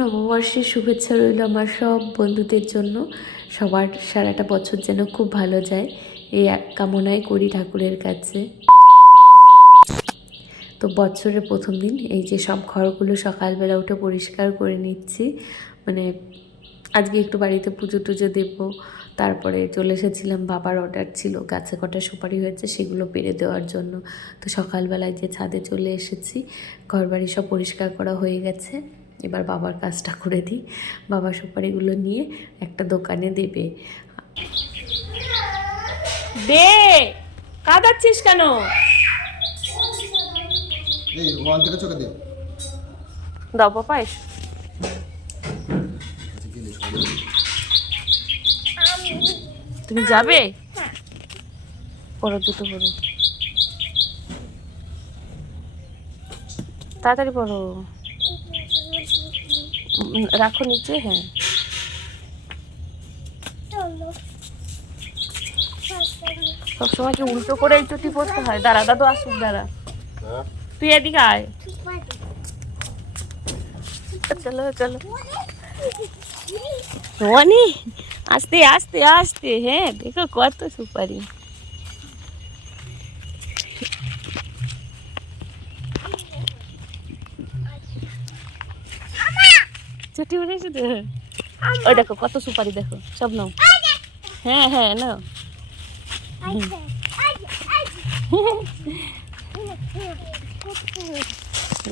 নববর্ষের শুভেচ্ছা রইল আমার সব বন্ধুদের জন্য। সবার সারাটা বছর যেন খুব ভালো যায়, এই এক কামনাই করি ঠাকুরের কাছে। তো বছরের প্রথম দিন এই যে সব ঘরগুলো সকালবেলা উঠে পরিষ্কার করে নিচ্ছি। মানে আজকে একটু বাড়িতে পুজো টুজো দেবো। তারপরে চলে এসেছিলাম, বাবার অর্ডার ছিল, গাছে কটা সুপারি হয়েছে সেগুলো পেরে দেওয়ার জন্য। তো সকালবেলায় যে ছাদে চলে এসেছি, ঘর বাড়ি সব পরিষ্কার করা হয়ে গেছে। এবার বাবার কাজটা করে দিই। বাবা সুপারিগুলো নিয়ে একটা দোকানে দেবে। দে, কাঁদাচ্ছিস কেন? দাও পাপা, এসো। তুমি যাবে? পরো, দুটো পরো, তাড়াতাড়ি পরো। রাখো নিচে। হ্যাঁ, সবসময় কি উল্টো করে এই চটি পড়তে হয়? দাঁড়া, দাদু আসুক, দাঁড়া। তুই এদিকে আয়। চলো চলো, রনি, আস্তে আস্তে আস্তে। হ্যাঁ, দেখো কত সুপারি। চটি উঠেছে তো। ওই দেখো কত সুপারি, দেখো সব নাও। হ্যাঁ হ্যাঁ, নাও।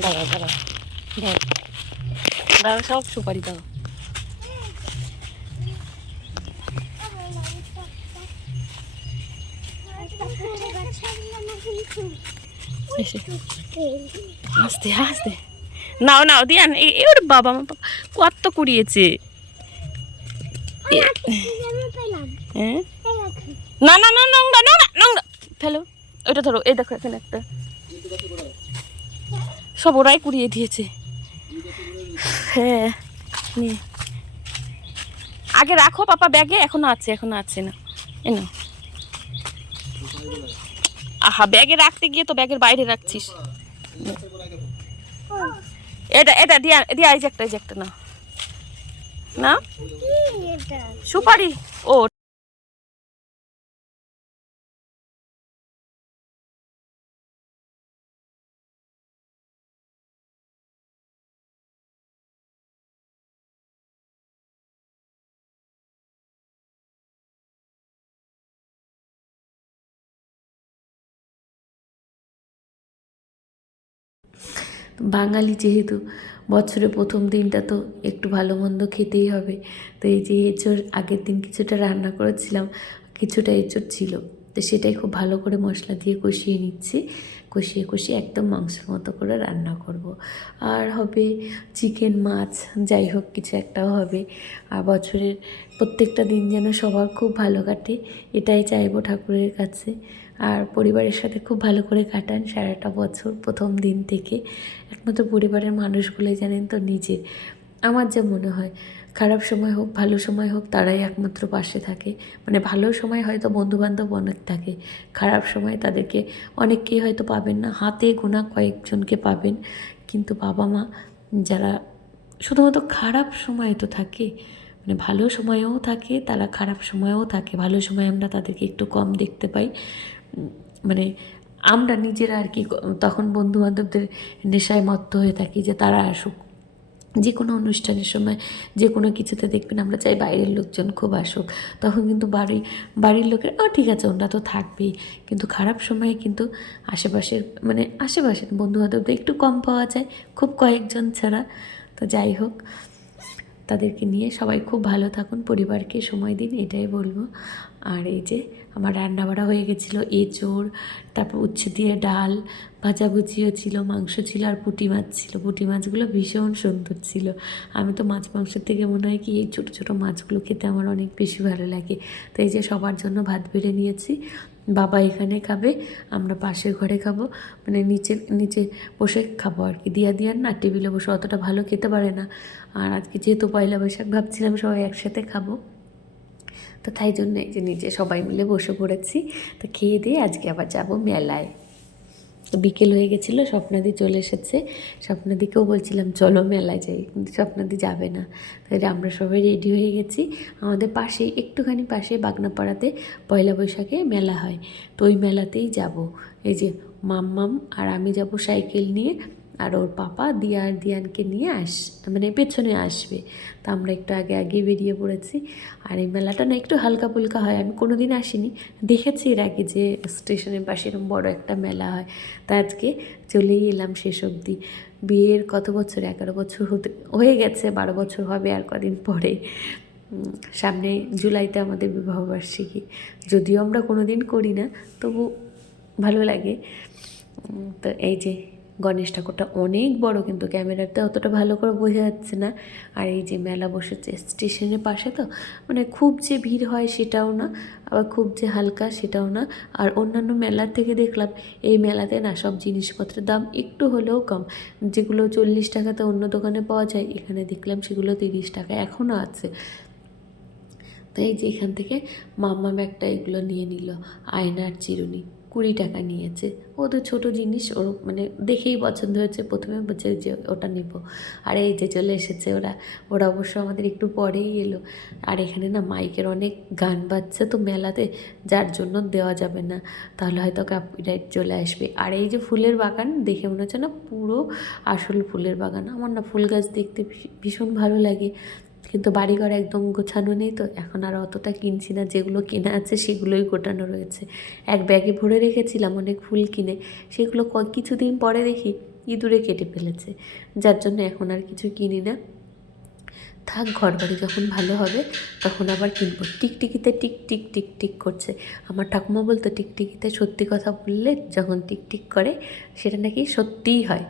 দাঁড়াও দাঁড়াও, দাঁড়াও, সব সুপারি দাও। আস্তে আস্তে নাও নাও দিয়ান। এর বাবা মা কত কুড়িয়েছে। হ্যাঁ, না না না, নোংরা নোংরা নোংরা, ফেলো। ওইটা ধরো, এই দেখো এখানে একটা, সব ওরাই কুড়িয়ে দিয়েছে। হ্যাঁ, আগে রাখো পাপা ব্যাগে, এখনো আছে, এখনো আছে না। এনো, আহা, ব্যাগে রাখতে গিয়ে তো ব্যাগের বাইরে রাখছিস। এটা এটা দিয়া দিয়া, এই যে একটা, এই যে একটা, না না সুপারি। ও, বাঙালি যেহেতু, বছরের প্রথম দিনটা তো একটু ভালো মন্দ খেতেই হবে। তো এই যে এঁচোড় আগের দিন কিছুটা রান্না করেছিলাম, কিছুটা এঁচোড় ছিল, তো সেটাই খুব ভালো করে মশলা দিয়ে কষিয়ে নিচ্ছি। কষিয়ে কষিয়ে একদম মাংসের মতো করে রান্না করব। আর হবে চিকেন, মাছ, যাই হোক কিছু একটাও হবে। আর বছরের প্রত্যেকটা দিন যেন সবার খুব ভালো কাটে, এটাই চাইবো ঠাকুরের কাছে। আর পরিবারের সাথে খুব ভালো করে কাটান সারাটা বছর, প্রথম দিন থেকে। একমাত্র পরিবারের মানুষগুলোই জানেন তো নিজের। আমার যা মনে হয়, খারাপ সময় হোক ভালো সময় হোক, তারাই একমাত্র পাশে থাকে। মানে ভালো সময় হয়তো বন্ধুবান্ধব অনেক থাকে, খারাপ সময় তাদেরকে অনেককেই হয়তো পাবেন না, হাতে গোনা কয়েকজনকে পাবেন। কিন্তু বাবা মা যারা শুধুমাত্র খারাপ সময় তো থাকে, মানে ভালো সময়েও থাকে, তারা খারাপ সময়েও থাকে। ভালো সময় আমরা তাদেরকে একটু কম দেখতে পাই, মানে আমরা নিজেরা আর কি তখন বন্ধুবান্ধবদের নেশায় মত্ত হয়ে থাকি যে তারা আসুক। যে কোনো অনুষ্ঠানের সময়, যে কোনো কিছুতে দেখবেন আমরা চাই বাইরের লোকজন খুব আসুক। তখন কিন্তু বাড়ির লোকের ঠিক আছে, ওরা তো থাকবেই, কিন্তু খারাপ সময়ে কিন্তু আশেপাশের, মানে আশেপাশের বন্ধুবান্ধবদের একটু কম পাওয়া যায়, খুব কয়েকজন ছাড়া। তো যাই হোক, তাদেরকে নিয়ে সবাই খুব ভালো থাকুন, পরিবারকে সময় দিন, এটাই বলবো। আর এই যে আমার রান্না বাড়া হয়ে গেছিলো, এঁচোড়, তারপর উচ্ছে দিয়ে ডাল, ভাজাভুজিও ছিল, মাংস ছিল, আর পুঁটি মাছ ছিল। পুঁটি মাছগুলো ভীষণ সুন্দর ছিল। আমি তো মাছ মাংসের থেকে মনে হয় কি এই ছোটো ছোটো মাছগুলো খেতে আমার অনেক বেশি ভালো লাগে। তো এই যে সবার জন্য ভাত বেড়ে নিয়েছি, বাবা এখানে খাবে, আমরা পাশের ঘরে খাবো, মানে নিচে নিচে বসে খাবো আর কি। দিয়ার না টেবিলে বসে অতটা ভালো খেতে পারে না। আর আজকে যেহেতু পয়লা বৈশাখ, ভাবছিলাম সবাই একসাথে খাবো, তো তাই জন্য এই যে নিচে সবাই মিলে বসে পড়েছি। তো খেয়ে দিয়ে আজকে আবার যাবো মেলায়। তো বিকেল হয়ে গেছিলো, স্বপ্নাদি চলে এসেছে। স্বপ্নাদিকেও বলছিলাম চলো মেলায় যাই, কিন্তু স্বপ্নাদি যাবে না। তাহলে আমরা সবাই রেডি হয়ে গেছি। আমাদের পাশেই, একটুখানি পাশে বাগনাপাড়াতে পয়লা বৈশাখে মেলা হয়, তো ওই মেলাতেই যাব। এই যে মাম্মাম আর আমি যাব সাইকেল নিয়ে, আর ওর পাপা দিয়া আর দিয়ানকে নিয়ে মানে পেছনে আসবে। তো আমরা একটু আগে আগে বেরিয়ে পড়েছি। আর এই মেলাটা না একটু হালকা ফুলকা হয়, আমি কোনো দিন আসিনি, দেখেছি এর আগে যে স্টেশনের পাশে এরকম বড়ো একটা মেলা হয়। তা আজকে চলেই এলাম শেষ অবধি। বিয়ের কত বছর, 11 বছর হয়ে গেছে, 12 বছর হবে আর কদিন পরে। সামনে জুলাইতে আমাদের বিবাহবার্ষিকী, যদিও আমরা কোনো দিন করি না, তবু ভালো লাগে। তো এই যে গণেশ ঠাকুরটা অনেক বড়, কিন্তু ক্যামেরাতে অতটা ভালো করে বোঝা যাচ্ছে না। আর এই যে মেলা বসেছে স্টেশনের পাশে, তো মানে খুব যে ভিড় হয় সেটাও না, আবার খুব যে হালকা সেটাও না। আর অন্যান্য মেলার থেকে দেখলাম এই মেলাতে না সব জিনিসপত্রের দাম একটু হলেও কম। যেগুলো 40 টাকাতে অন্য দোকানে পাওয়া যায়, এখানে দেখলাম সেগুলো 30 টাকা এখনও আছে। তো এই যে এখান থেকে মাম্মাম একটা এগুলো নিয়ে নিল, আয়নার চিরুনি, 20 টাকা নিয়েছে। ওদের ছোটো জিনিস, ওর মানে দেখেই পছন্দ হয়েছে, প্রথমে বলছে যে ওটা নেব। আর এই যে চলে এসেছে ওরা, ওরা অবশ্য আমাদের একটু পরেই এলো। আর এখানে না মাইকের অনেক গান বাজছে তো মেলাতে, যার জন্য দেওয়া যাবে না, তাহলে হয়তো কপিরাইট চলে আসবে। আর এই যে ফুলের বাগান, দেখে মনে হচ্ছে না পুরো আসল ফুলের বাগান। আমার না ফুল গাছ দেখতে ভীষণ ভালো লাগে, কিন্তু বাড়িঘর একদম গোছানো নেই, তো এখন আর অতটা কিনছি না, যেগুলো কেনা আছে সেগুলোই গোটানো রয়েছে। এক ব্যাগে ভরে রেখেছিলাম অনেক ফুল কিনে, সেগুলো কিছুদিন পরে দেখি ইঁদুরে কেটে ফেলেছে, যার জন্য এখন আর কিছু কিনি না। থাক, ঘর বাড়ি যখন ভালো হবে তখন আবার কিনবো। টিকটিকিতে টিক টিক টিক টিক করছে। আমার ঠাকুমা বলতো টিকটিকিতে সত্যি কথা বললে যখন টিকটিক করে সেটা নাকি সত্যিই হয়।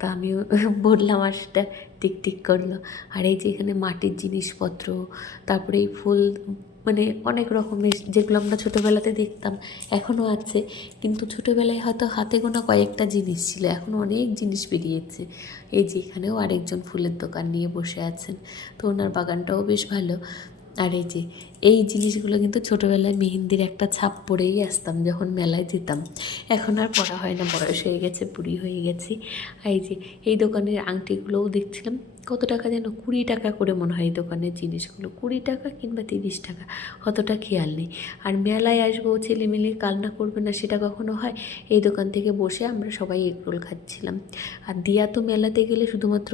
তা আমিও বললাম আর সেটা টিকটিক করলো। আর এই যে এখানে মাটির জিনিসপত্র, তারপরে এই ফুল, মানে অনেক রকমের, যেগুলো আমরা ছোটোবেলাতে দেখতাম এখনও আছে, কিন্তু ছোটোবেলায় হয়তো হাতে গোনা কয়েকটা জিনিস ছিল, এখন অনেক জিনিস বেরিয়েছে। এই যে এখানেও আরেকজন ফুলের দোকান নিয়ে বসে আছেন, তো ওনার বাগানটাও বেশ ভালো। আর এই যে এই জিনিসগুলো কিন্তু ছোটোবেলায় মেহেন্দির একটা ছাপ পরেই আসতাম যখন মেলায় যেতাম, এখন আর পরা হয় না, বয়স হয়ে গেছে, বুড়ি হয়ে গেছি। আর এই যে এই দোকানের আংটিগুলোও দেখছিলাম, কত টাকা যেন, 20 টাকা করে মনে হয় এই দোকানের জিনিসগুলো, 20 টাকা কিংবা 30 টাকা, অতটা খেয়াল নেই। আর মেলায় আসবো ছেলেমেলে কান্না করবে না, সেটা কখনো হয়? এই দোকান থেকে বসে আমরা সবাই এগরোল খাচ্ছিলাম। আর দিয়া তো মেলাতে গেলে শুধুমাত্র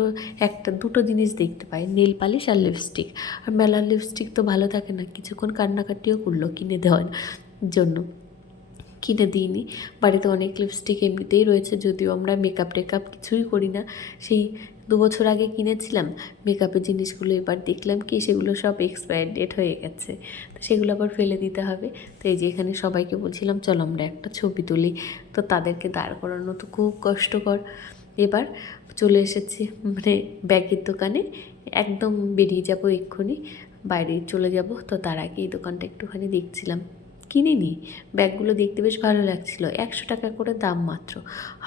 দুটো জিনিস দেখতে পাই, নেল পালিশ আর লিপস্টিক। আর মেলার লিপস্টিক তো ভালো থাকে না, কিছুক্ষণ কান্নাকাটিও করলো কিনে দেওয়ার জন্য, কিনে দিইনি। বাড়িতে অনেক লিপস্টিক এমনিতেই রয়েছে, যদিও আমরা মেকআপ টেকআপ কিছুই করি না। সেই 2 বছর আগে কিনেছিলাম মেকআপের জিনিসগুলো, এবার দেখলাম কি সেগুলো সব এক্সপায়ার ডেট হয়ে গেছে, তো সেগুলো আবার ফেলে দিতে হবে। তো এই যে এখানে সবাইকে বলছিলাম চলো আমরা একটা ছবি তুলি, তো তাদেরকে দাঁড় করানো তো খুব কষ্টকর। এবার চলে এসেছি মানে ব্যাগের দোকানে, একদম বেরিয়ে যাব এক্ষুনি, বাইরে চলে যাব। তো তার আগে এই দোকানটা একটুখানি দেখছিলাম, কিনিনি। ব্যাগগুলো দেখতে বেশ ভালো লাগছিলো, 100 টাকা করে দাম মাত্র।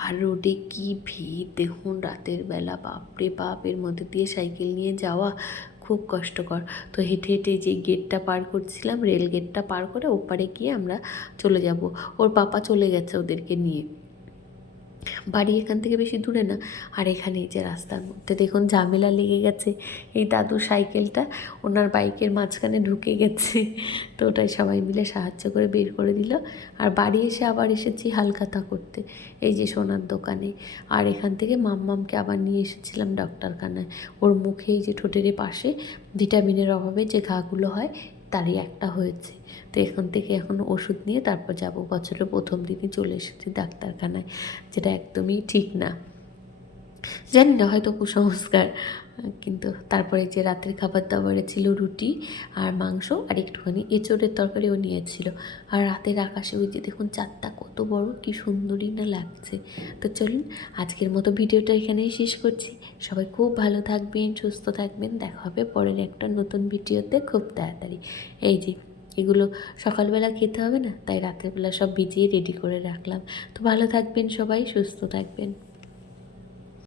আর রোডে কি ভিড় দেখুন রাতের বেলা, বাপরে বাপ, এর মধ্যে দিয়ে সাইকেল নিয়ে যাওয়া খুব কষ্টকর। তো হেঁটে হেঁটে যে গেটটা পার করছিলাম, রেল গেটটা পার করে ওপারে গিয়ে আমরা চলে যাব। ওর পাপা চলে গেছে ওদেরকে নিয়ে, বাড়ি এখান থেকে বেশি দূরে না। আর এখানে এই যে রাস্তার মধ্যে দেখুন ঝামেলা লেগে গেছে, এই দাদু সাইকেলটা ওনার বাইকের মাঝখানে ঢুকে গেছে, তো ওটাই সবাই মিলে সাহায্য করে বের করে দিল। আর বাড়ি এসে আবার এসেছি হালখাতা করতে, এই যে সোনার দোকানে। আর এখান থেকে মাম্মামকে আবার নিয়ে এসেছিলাম ডক্টরখানায়, ওর মুখে এই যে ঠোঁটের পাশে ভিটামিনের অভাবে যে ঘাগুলো হয় তারই একটা হয়েছে। তো এখান থেকে এখন ওষুধ নিয়ে তারপর যাব। বছরের প্রথম দিনই চলে এসেছি ডাক্তারখানায়, যেটা একদমই ঠিক না, জানি না হয়তো কুসংস্কার। কিন্তু তারপরে যে রাতের খাবার দাবারে ছিল রুটি আর মাংস আর একটুখানি এঁচোড়ের তরকারিও নিয়েছিল। আর রাতের আকাশে ওই যে দেখুন চাঁদটা কত বড়, কি সুন্দরই না লাগছে। তো চলুন আজকের মতো ভিডিওটা এখানেই শেষ করছি। সবাই খুব ভালো থাকবেন, সুস্থ থাকবেন, দেখা হবে পরের একটা নতুন ভিডিওতে খুব তাড়াতাড়ি। এই যে এগুলো সকালবেলা খেতে হবে না, তাই রাতের বেলা সব ভিজিয়ে রেডি করে রাখলাম। তো ভালো থাকবেন সবাই, সুস্থ থাকবেন।